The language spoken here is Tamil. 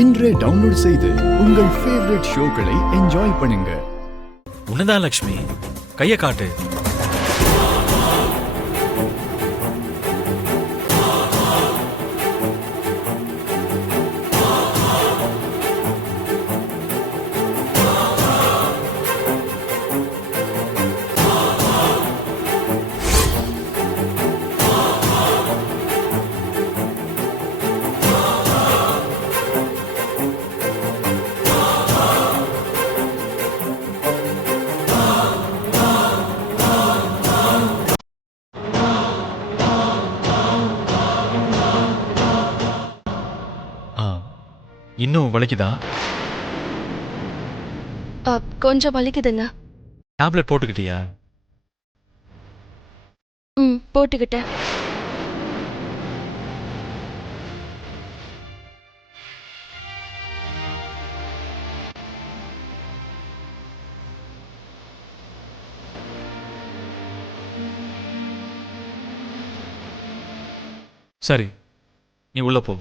இன்றே டவுன்லோட் செய்து உங்கள் ஃபேவரட் ஷோக்களை என்ஜாய் பண்ணுங்க. உன்னதான் லக்ஷ்மி, கையை காட்டு. இன்னும் வலிக்குதா? கொஞ்சம் வலிக்குதுங்க. டேப்லெட் போட்டுக்கிட்டியா? போட்டுக்கிட்டேன். சரி, நீ உள்ள போ.